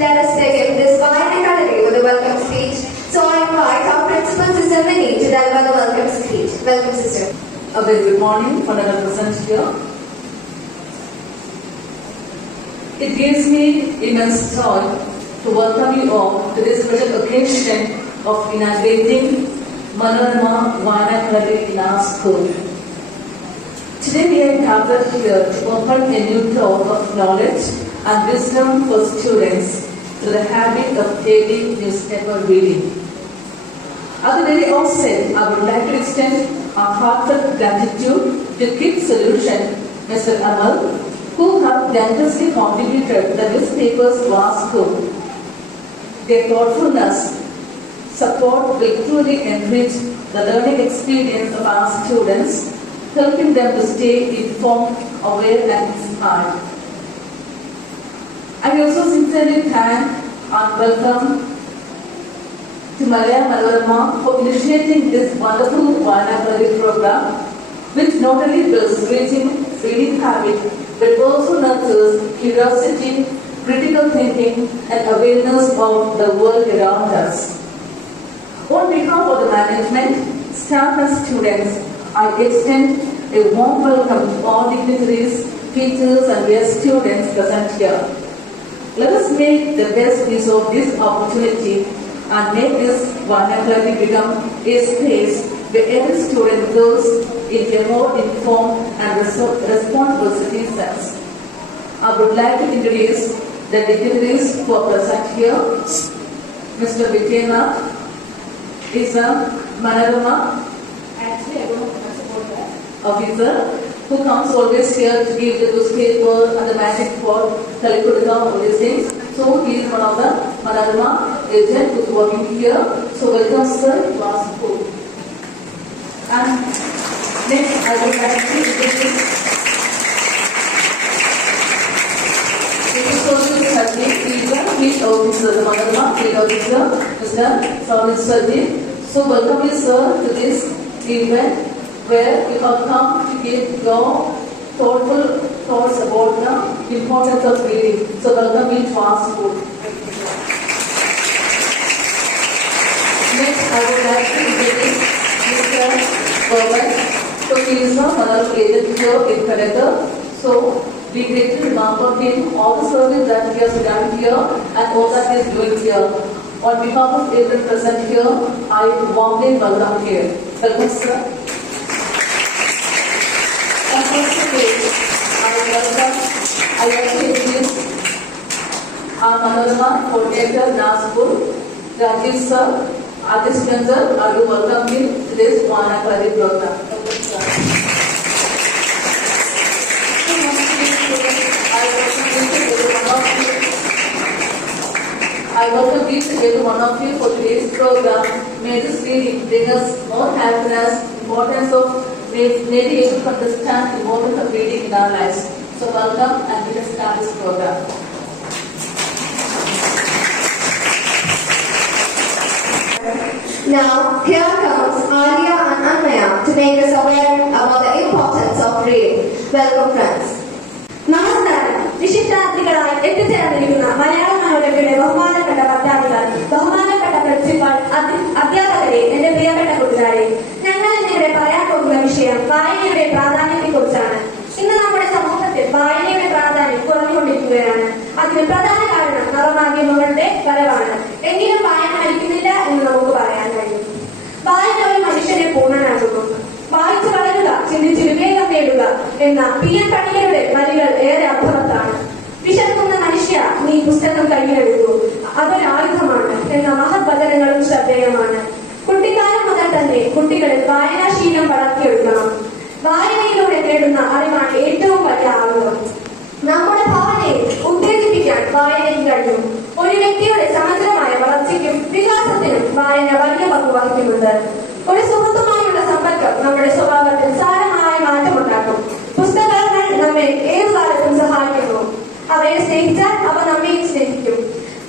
let us begin this fine academy with a welcome speech. So I invite our principal, Sister Winnie, to deliver the welcome speech. Welcome, Sister. A very good morning, honorable present here. It gives me immense joy to welcome you all to this special occasion of inaugurating Manorama Vayanakalari in our school. Today we are gathered here to open a new door of knowledge and wisdom for students through the habit of daily newspaper reading. At the very outset, I would like to extend our heartfelt gratitude to Kids Solution, Mr. Amal, who have generously contributed the newspapers to our school. Their thoughtfulness, support will truly enrich the learning experience of our students, helping them to stay informed, aware and inspired. I also sincerely thank and welcome to Malaya Manorama for initiating this wonderful Vayanakalari program, which not only builds reading habit, but also nurtures curiosity, critical thinking, and awareness of the world around us. On behalf of the management, staff and students, I extend a warm welcome to all dignitaries, teachers and their students present here. Let us make the best use of this opportunity and make this Vayanakalari become a space where every student grows into a more informed and responsible citizens. I would like to introduce the dignitaries who are present here. Mr. Vidyanath is a Manorama officer who comes always here to give the newspaper and the magic for Kalikuduga, all these things. So he is one of the Manorama agent who is working here. So welcome sir to our school. And next I would like to introduce the social service field officer, the Manorama field officer, Mr. Saurabh Sarji. So welcome you sir to this event where you have come to give your thoughtful thoughts about the importance of reading. So welcome you to our school. Next, I would like to introduce Mr. Bhavan. So he is a Manorama agent here in Kannada. So we greatly remember him, all the service that he has done here and all that he is doing here. On behalf of everyone present here, I warmly welcome here. Welcome sir. I welcome introduce our Manorama coordinator Nagpur, Rajiv sir, Adhish sir. I will welcome you to this Vayanakalari program. I welcome each and every one of you for today's program. May this reading bring us more happiness, importance of may be able to understand the importance of reading in our lives. So welcome and let us start this program. Now, here comes Alia and Anmaya to make us aware about the importance of reading. Welcome friends. നമസ്കാരം. വിശിഷ്ടാതിഥികളായി എത്തിച്ചേർന്നിരിക്കുന്ന മലയാള മനോരമയുടെ ബഹുമാനപ്പെട്ട പത്രാധികാർ, ബഹുമാനപ്പെട്ട പ്രിൻസിപ്പൽ, അധ്യാപകരെ, എന്റെ പ്രിയപ്പെട്ട കൂട്ടുകാരെ, ഞങ്ങൾ ഇന്നിവിടെ പറയാൻ പോകുന്ന വിഷയം വായനയുടെ പ്രാധാന്യത്തെക്കുറിച്ചാണ്. ഇന്ന് നമ്മുടെ സമൂഹത്തിൽ വായനയുടെ പ്രാധാന്യം കുറഞ്ഞുകൊണ്ടിരിക്കുകയാണ്. അതിന് പ്രധാന കാരണം നവമാധ്യമങ്ങളുടെ വരവാണ്. എങ്കിലും വായന മരിക്കുന്നില്ല എന്ന് നമുക്ക് പറയാൻ കഴിയും. വായന ഒരു മനുഷ്യനെ പൂർണ്ണനാകുന്നു. വായിച്ചു വളരുക, ചിന്തിച്ച് വിവേകം നേടുക എന്ന പി.എൻ. പണിക്കരുടെ വരികൾ ഏറെ അർത്ഥവത്താണ്. വിശക്കുന്ന മനുഷ്യ, നീ പുസ്തകം കയ്യിലെടുക്കൂ, അതൊരു ആയുധമാണ് എന്ന മഹത് വചനങ്ങളും ശ്രദ്ധേയമാണ്. കുട്ടിക്കാലം മുതൽ തന്നെ കുട്ടികളിൽ വായനാശീലം വളർത്തിയെടുക്കണം. വായനയിലൂടെ നേടുന്ന അറിവാണ് ഏറ്റവും വലിയ ആയുധം. നമ്മുടെ ഭാവനയെ ഉത്തേജിപ്പിക്കാൻ വായനയ്ക്ക് കഴിയും. ഒരു വ്യക്തിയുടെ സമഗ്രമായ വളർച്ചയ്ക്കും വികാസത്തിനും വായന വലിയ പങ്ക് വഹിക്കുന്നുണ്ട്. ഒരു സുഹൃത്തുമായുള്ള സമ്പർക്കം നമ്മുടെ സ്വഭാവത്തിൽ സാരമായ മാറ്റമുണ്ടാക്കും. പുസ്തകങ്ങൾ നമ്മെ ഏതു കാലത്തും സഹായിക്കുന്നു. അവയെ സ്നേഹിച്ചാൽ അവ നമ്മയും സ്നേഹിക്കും.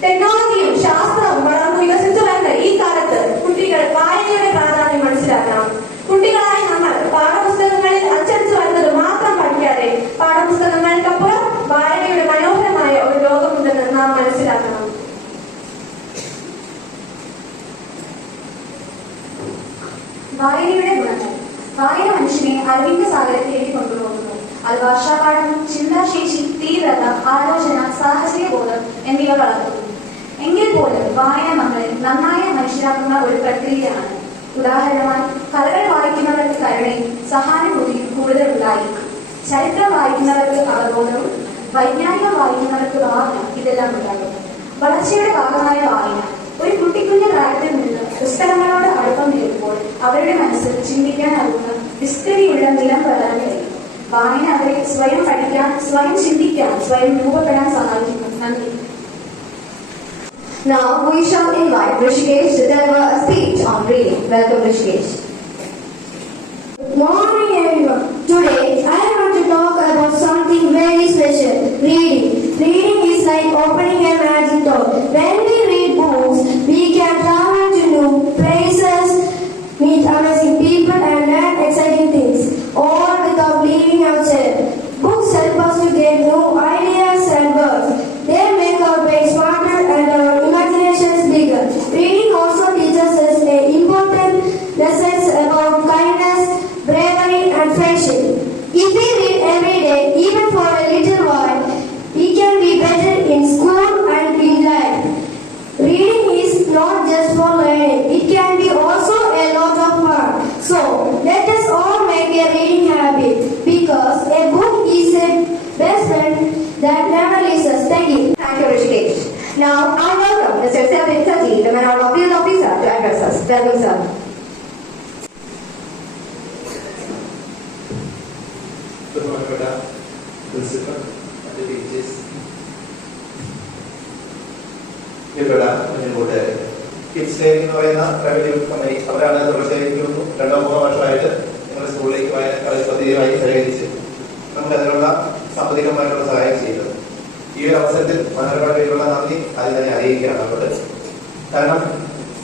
ടെക്നോളജിയും ശാസ്ത്രവും വളർന്നു വികസിച്ചു വരുന്ന ഈ കാലത്ത് കുട്ടികൾ വായനയുടെ പ്രാധാന്യം മനസ്സിലാക്കണം. കുട്ടികളായി നമ്മൾ പാഠപുസ്തകങ്ങളിൽ അച്ചടിച്ചു വരുന്നത് മാത്രം പഠിക്കാതെ പാഠപുസ്തകങ്ങൾക്കപ്പുറം വായനയുടെ മനോഹരമായ ഒരു ലോകമുണ്ടെന്ന് നാം മനസ്സിലാക്കണം. കുട്ടികൾ വളർത്തുന്നു. എങ്കിൽ പോലും വായന നമ്മളെ നന്നായ മനുഷ്യരാക്കുന്ന ഒരു പ്രക്രിയയാണ്. ഉദാഹരണമായി കഥകൾ വായിക്കുന്നവർക്ക് കരുണയും സഹാനുഭൂതിയും കൂടുതൽ ഉണ്ടായിരിക്കും. ചരിത്രം വായിക്കുന്നവർക്ക് അവബോധവും വൈജ്ഞാനികം വായിക്കുന്നവർക്ക് ഭാവന ഇതെല്ലാം ഉണ്ടാകും. വളർച്ചയുടെ ഭാഗമായ വായന ഒരു കുട്ടിക്കുഞ്ഞ പ്രായത്തിൽ നിന്ന് പുസ്തകങ്ങളോട് അടുപ്പം നേടുമ്പോൾ അവരുടെ മനസ്സിൽ ചിന്തിക്കാനാകുന്ന വിസ്തൃതിയുള്ള നിലം വരാൻ കഴിയും. വായന അവരെ സ്വയം പഠിക്കാൻ, സ്വയം ചിന്തിക്കാൻ, സ്വയം രൂപപ്പെടാൻ സഹായിക്കുന്നു. നന്ദി. Now we shall invite Rishikesh to deliver a speech on reading. Welcome, Rishikesh. Good morning, everyone. Today, I want to talk about something very special: reading. Reading is like opening a magic door. When we read books, we can travel to new places, meet amazing people, and learn exciting things, all without leaving our chair. Books help us to get new ideas and words. They make our brain smarter and our imaginations bigger. Reading also teaches us important lessons about kindness, bravery, and friendship. If we read every day, even for a little while, we can be better in school and in life. Reading is not just for learning, it can be also a lot of fun. So, let us all make a reading habit, because a book is a best friend that never leaves us. Thank you. Thank you, Rishikesh. Now I welcome Mr. Selvin Sati, the Mineral Field Officer, to address us. Welcome, sir. ബഹുമാനപ്പെട്ട പ്രിൻസിപ്പൽ, മറ്റ് ടീച്ചേഴ്സ്, പ്രിയപ്പെട്ട കൂട്ടുകാരെ, kids day എന്ന് പറയുന്ന private company അവരാണ് തുടർച്ചയായി 2-3 വർഷമായിട്ട് ഞങ്ങളുടെ സ്കൂളിലേക്ക് വായന പദ്ധതിയുമായി സഹകരിച്ച് നമുക്ക് അതിനുള്ള സാമ്പത്തികമായിട്ടുള്ള സഹായം ചെയ്യുന്നത്. ഈ ഒരു അവസരത്തിൽ മനോരമയിലുള്ള നന്ദി ആദ്യം തന്നെ അറിയിക്കുകയാണ് നമ്മൾ. കാരണം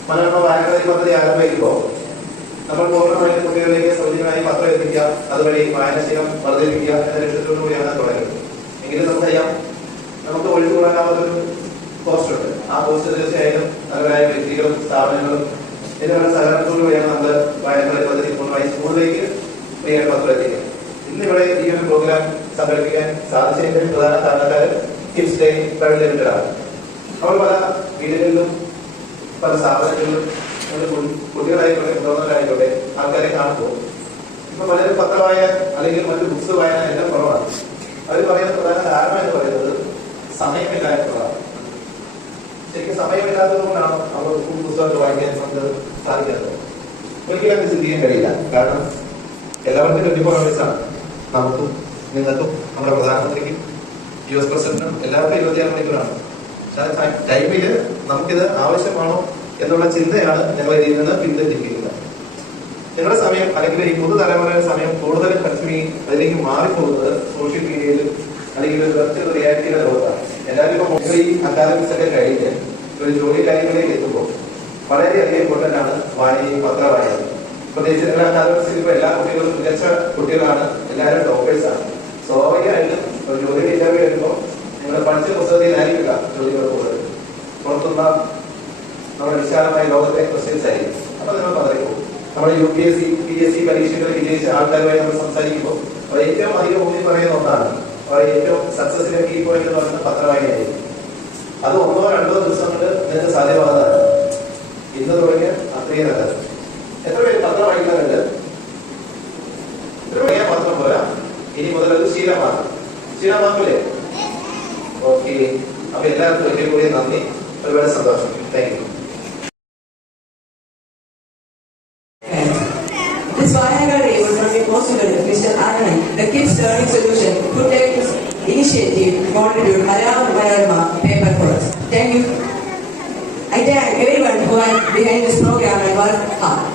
മനോരമ വായന പദ്ധതി ആരംഭിക്കുമ്പോൾ നമ്മൾ പൂർണ്ണമായിട്ട് കുട്ടികളിലേക്ക് സൗജന്യമായി പത്രം എത്തിക്കുക, അതുവഴി വായനശീലം വർദ്ധിപ്പിക്കുക എന്ന ലക്ഷ്യത്തോടു കൂടിയാണ് തുടങ്ങുന്നത്. എങ്കിലും നമുക്കറിയാം, നമുക്ക് ഒഴിച്ചുകൂടാനാവുന്നൊരു പോസ്റ്റ് ഉണ്ട്. ആ പോസ്റ്റ് തീർച്ചയായും നല്ലവരായ വ്യക്തികളും സ്ഥാപനങ്ങളും ഇതിനുള്ള സഹകരണത്തോടുകൂടിയാണ് നമ്മൾ വായന പദ്ധതി പൂർണ്ണമായി സ്കൂളിലേക്ക് ഫ്രീ ആയിട്ട് പത്രം എത്തിക്കുക. ഇന്നിവിടെ ഈ ഒരു പ്രോഗ്രാം സംഘടിപ്പിക്കാൻ സാധിച്ചതിന്റെ പ്രധാന കാരണക്കാരൻ കിഡ്സ് ഡേ പ്രൈവറ്റ് ലിമിറ്റഡ് ആണ്. അവർ പല വീടുകളിലും പല സ്ഥാപനങ്ങളിലും കുട്ടികളായിക്കോട്ടെ മുതിർന്നവരായിക്കോട്ടെ ആൾക്കാരെ കാണുമ്പോൾ ഇപ്പൊ പലരും പത്രം വായന അല്ലെങ്കിൽ മറ്റു ബുക്സ് വായന എല്ലാം കുറവാണ്. അവർ പറയുന്ന പ്രധാന കാരണം എന്ന് പറയുന്നത് സമയമില്ലായ്മയാണ്. ശരിക്കും സമയമില്ലാത്തത് കൊണ്ടാണ് അവർ പുസ്തകങ്ങൾ വായിക്കാൻ നമുക്ക് സാധിക്കാത്തത്. ഒരിക്കലും അത് ചിന്തിക്കാൻ കഴിയില്ല. കാരണം എല്ലാവർക്കും 24 hours ആണ്. നമുക്കും നിങ്ങൾക്കും നമ്മുടെ പ്രധാനമന്ത്രിക്കും US പ്രസിഡന്റിനും എല്ലാവർക്കും 26 മണിക്കൂറാണ്. പക്ഷേ ടൈമില് നമുക്കിത് ആവശ്യമാണോ എന്നുള്ള ചിന്തയാണ് ഞങ്ങൾ ഇതിൽ നിന്ന് പിന്തിരിപ്പിക്കുന്നത്. നിങ്ങളുടെ സമയം അല്ലെങ്കിൽ ഈ പുതുതലമുറയുടെ സമയം കൂടുതൽ കൺസ്യൂം അതിലേക്ക് മാറിപ്പോകുന്നത് സോഷ്യൽ മീഡിയയിലും അല്ലെങ്കിൽ ഒരു വെർച്വൽ റിയാലിറ്റിയുടെ ലോകത്താണ്. എല്ലാവരും ഇപ്പൊ ഈ അക്കാദമിക്സ് ഒക്കെ കഴിഞ്ഞ് ഒരു ജോലി കാര്യങ്ങളിലേക്ക് എത്തുമ്പോൾ വളരെയധികം ഇമ്പോർട്ടന്റ് ആണ് വായനയും പത്ര വായന. പ്രത്യേകിച്ച് അക്കാദമിക്സിൽ ഇപ്പൊ എല്ലാ കുട്ടികളും മികച്ച കുട്ടികളാണ്, എല്ലാവരും ഡോക്ടേഴ്സാണ്. സ്വാഭാവികമായിട്ടും ഒരു ജോലിയുടെ ഇന്റർവ്യൂ വരുമ്പോൾ നിങ്ങൾ പഠിച്ച പുസ്തകത്തിലായിരിക്കില്ല ജോലികൾ കൂടുതൽ. പുറത്തുള്ള നമ്മുടെ വിശാലമായ ലോകത്തെ ക്വസ്റ്റ്യൻസ് ആയിരിക്കും. അപ്പൊ നിങ്ങൾ പതറിപ്പോകും. നമ്മുടെ UPSC PSC പരീക്ഷകൾ വിജയിച്ച ആൾക്കാരുമായി നമ്മൾ സംസാരിക്കുമ്പോൾ അവർ ഏറ്റവും അധികം ഊന്നി പറയുന്ന ഒന്നാണ്, അവർ ഏറ്റവും സക്സസിന്റെ കീ പോയിന്റ് എന്ന് പറയുന്നത് പത്രവായനയായിരിക്കും. അത് 1-2 ദിവസം കൊണ്ട് നിങ്ങൾക്ക് സാധ്യമാകുന്നതാണ്. ഇന്ന് തുടങ്ങിയ അത്രയും നല്ലത്. എത്ര പേര് പത്രം വായിക്കാറുണ്ട്? പത്രം പോരാ, ഇനി മുതൽ അത് ശീലമാക്കൂലേ? ഓക്കെ. അപ്പൊ എല്ലാവർക്കും ഒരിക്കൽ കൂടി നന്ദി, ഒരുപാട് സന്തോഷം. Thank you. This Vayanakal Day was not possible if Mr. Anand, the Kids Learning Solution, could take this initiative to contribute Malayalam Manorama paper for us. Thank you. I thank everyone who are behind this program and worked hard.